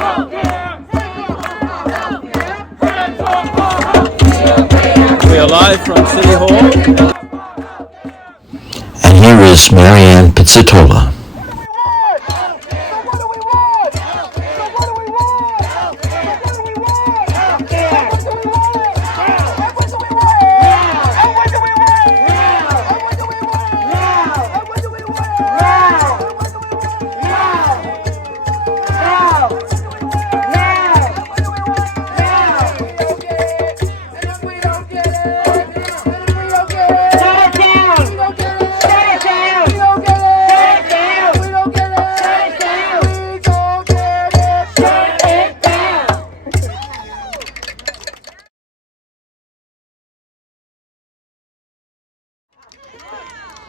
We are live from City Hall. And here is Marianne Pizzatola.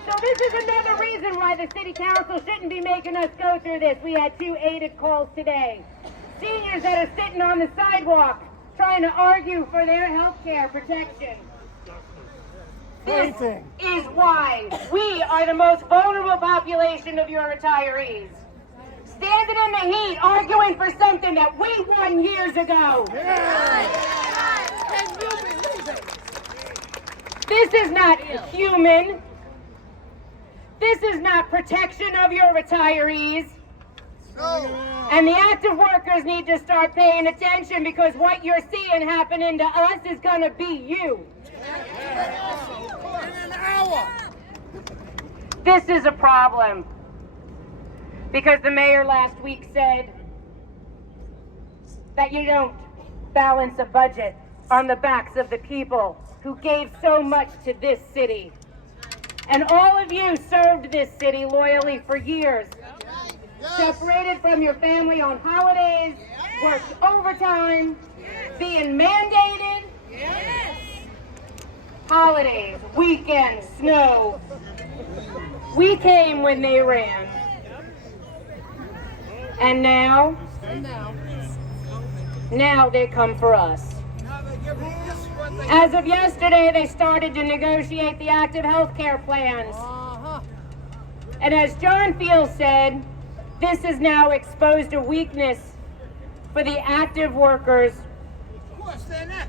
So this is another reason why the city council shouldn't be making us go through this. We had 2 aided calls today. Seniors that are sitting on the sidewalk trying to argue for their health care protection. This is why we are the most vulnerable population of your retirees. Standing in the heat, arguing for something that we won years ago. Can you believe it? This is not human. This is not protection of your retirees. No. And the active workers need to start paying attention, because what you're seeing happening to us is going to be you. In an hour. This is a problem. Because the mayor last week said that you don't balance a budget on the backs of the people who gave so much to this city. And all of you served this city loyally for years. Separated from your family on holidays, worked overtime, being mandated. Holidays, weekends, snow. We came when they ran. And now they come for us. As of yesterday, they started to negotiate the active health care plans. And as John Field said, this has now exposed a weakness for the active workers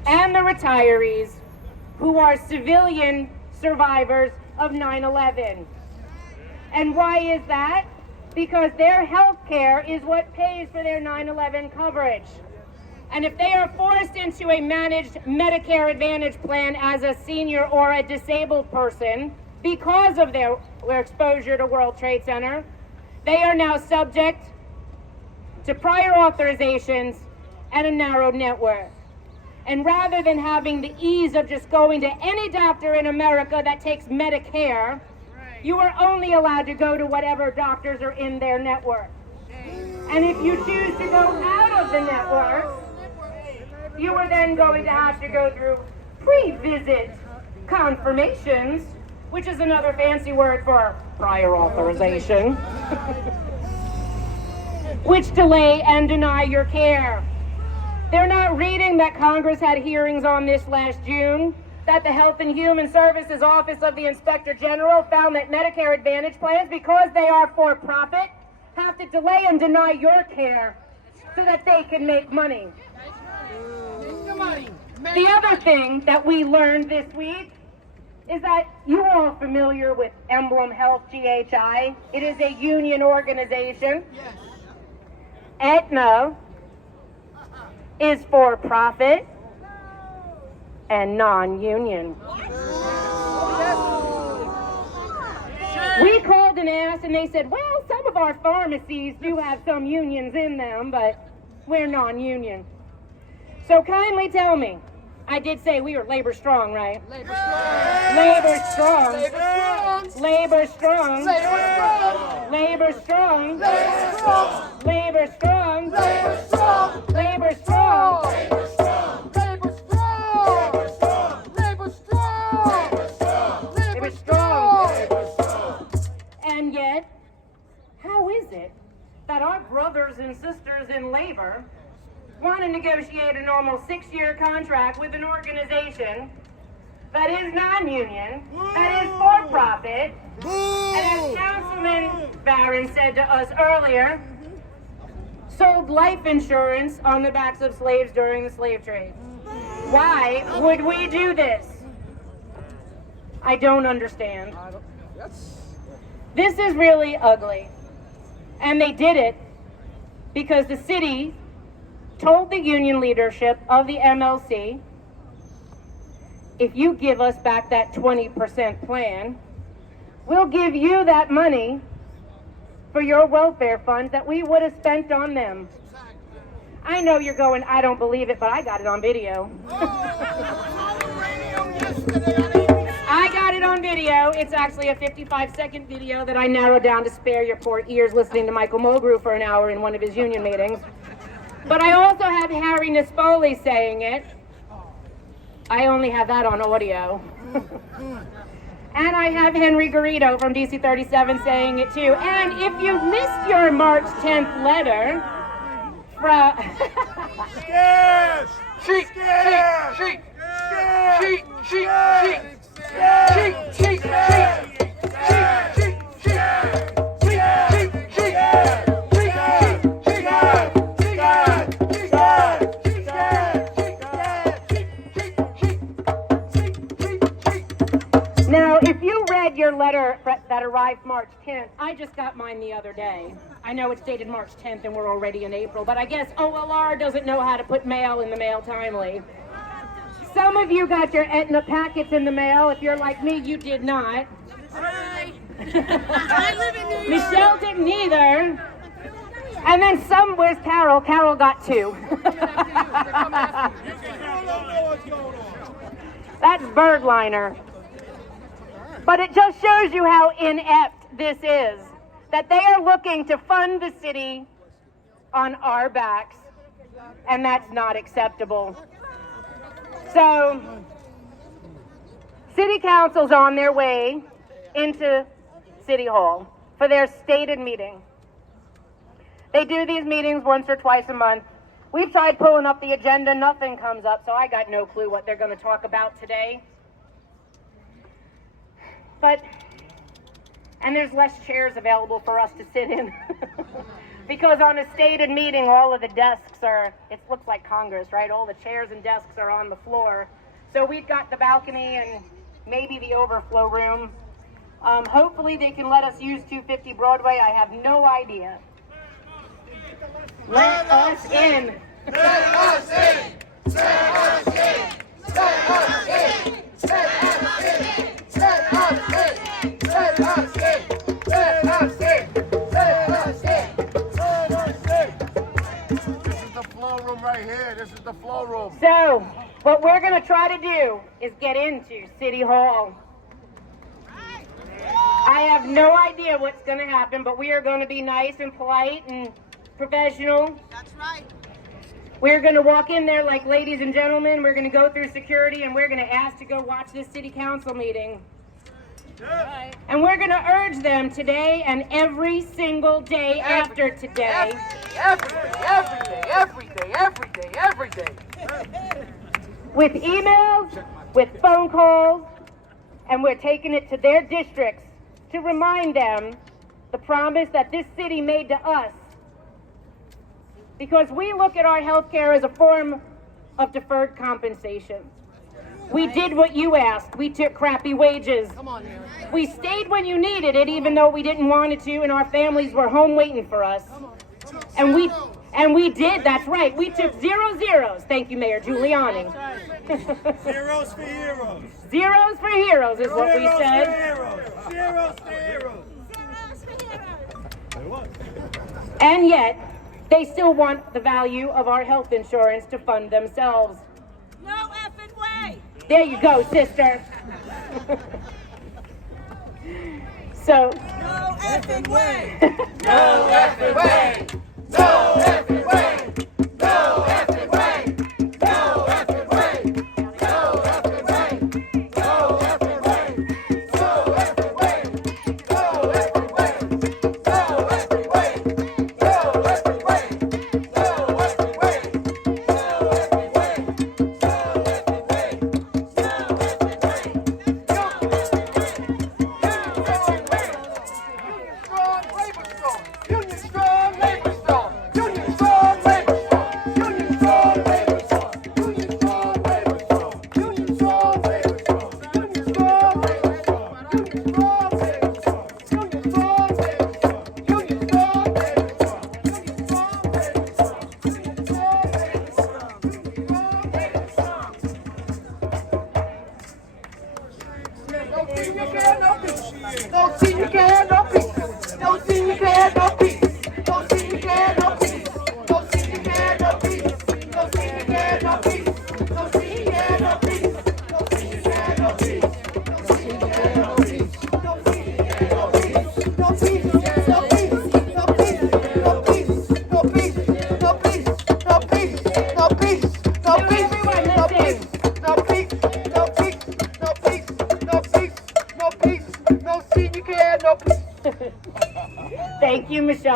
and the retirees who are civilian survivors of 9/11. And why is that? Because their health care is what pays for their 9/11 coverage. And if they are forced into a managed Medicare Advantage plan as a senior or a disabled person because of their exposure to World Trade Center, they are now subject to prior authorizations and a narrowed network. And rather than having the ease of just going to any doctor in America that takes Medicare, you are only allowed to go to whatever doctors are in their network. And if you choose to go out of the network, you are then going to have to go through pre-visit confirmations, which is another fancy word for prior authorization, which delay and deny your care. They're not reading that Congress had hearings on this last June, that the Health and Human Services Office of the Inspector General found that Medicare Advantage plans, because they are for profit, have to delay and deny your care so that they can make money. The other thing that we learned this week is that you are all familiar with Emblem Health GHI. It is a union organization. Aetna is for profit and non-union. We called and asked, and they said, well, some of our pharmacies do have some unions in them, but we're non-union. So kindly tell me, I did say we were labor strong, right? Labor strong. Labor strong. Labor strong. Labor strong. Labor strong. Labor strong. Labor strong. And yet, how is it that our brothers and sisters in labor want to negotiate an almost 6-year contract with an organization that is non-union, that is for profit, and as Councilman Barron said to us earlier, sold life insurance on the backs of slaves during the slave trade. Why would we do this? I don't understand. This is really ugly. And they did it because the city told the union leadership of the MLC, if you give us back that 20% plan, we'll give you that money for your welfare funds that we would have spent on them. I know you're going, I don't believe it, but I got it on video. I got it on video. It's actually a 55-second video that I narrowed down to spare your poor ears listening to Michael Mulgrew for an hour in one of his union meetings. But I also have Harry Nispoli saying it. I only have that on audio. And I have Henry Garrido from DC 37 saying it too. And if you missed your March 10th letter from... Yes! Cheat! Cheat! Cheat! Cheat! Cheat! Cheat! Now, if you read your letter that arrived March 10th, I just got mine the other day. I know it's dated March 10th and we're already in April, but I guess OLR doesn't know how to put mail in the mail timely. Some of you got your Aetna packets in the mail. If you're like me, you did not. Michelle didn't either. And then where's Carol? Carol got 2. That's Birdliner. But it just shows you how inept this is. That they are looking to fund the city on our backs. And that's not acceptable. So, City Council's on their way into City Hall for their stated meeting. They do these meetings once or twice a month. We've tried pulling up the agenda, nothing comes up, so I got no clue what they're going to talk about today. And there's less chairs available for us to sit in. Because on a stated meeting, all of the desks it looks like Congress, right? All the chairs and desks are on the floor. So we've got the balcony and maybe the overflow room. Hopefully they can let us use 250 Broadway. I have no idea. Let us in. Let us in! Let us in! Let us in! Let us in! Let us in! Let us in! Let us in! Let us in! Let us in! This is the flow room right here. This is the flow room. So, what we're going to try to do is get into City Hall. I have no idea what's going to happen, but we are going to be nice and polite and professional. That's right. We're going to walk in there like ladies and gentlemen. We're going to go through security, and we're going to ask to go watch this city council meeting. Right. And we're going to urge them today and every single day after today. Every day. With emails, with phone calls, and we're taking it to their districts to remind them the promise that this city made to us. Because we look at our health care as a form of deferred compensation. We did what you asked. We took crappy wages. We stayed when you needed it, even though we didn't want it to, and our families were home waiting for us. And we did, that's right. We took 0 zeros. Thank you, Mayor Giuliani. Zeros for heroes. Zeros for heroes is what we said. Zeros for heroes. And yet, they still want the value of our health insurance to fund themselves. No effing way! There you go, sister. So. No effing way! No effing way! No effing way! No effing way! No effing way! No effing way! No effing way! No effing way! No effing way! No effing way! No effing way! No effing way! No effing way! Union strong, labor strong. Union strong, labor strong. Union strong.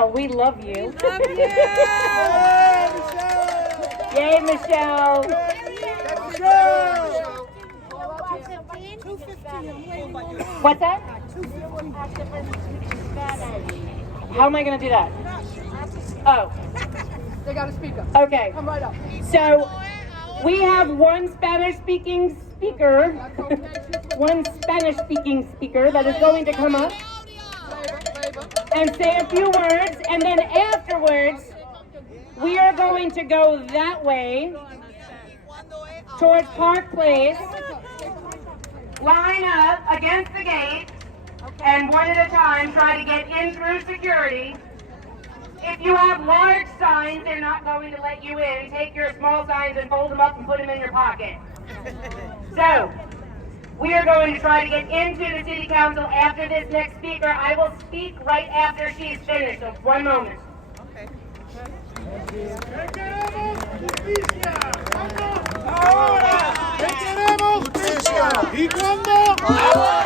Michelle, we love you. Love you. Yay, Michelle. What's that? How am I going to do that? Oh. They got a speaker. Okay. Come right up. So we have one Spanish-speaking speaker, one Spanish-speaking speaker that is going to come up and say a few words, and then afterwards we are going to go that way towards Park Place, line up against the gate, and one at a time try to get in through security. If you have large signs, they're not going to let you in. Take your small signs and fold them up and put them in your pocket. So, we are going to try to get into the City Council after this next speaker. I will speak right after she's finished, so 1 moment. Ahora. ¿Qué queremos? Justicia. ¿Y cuándo? Ahora.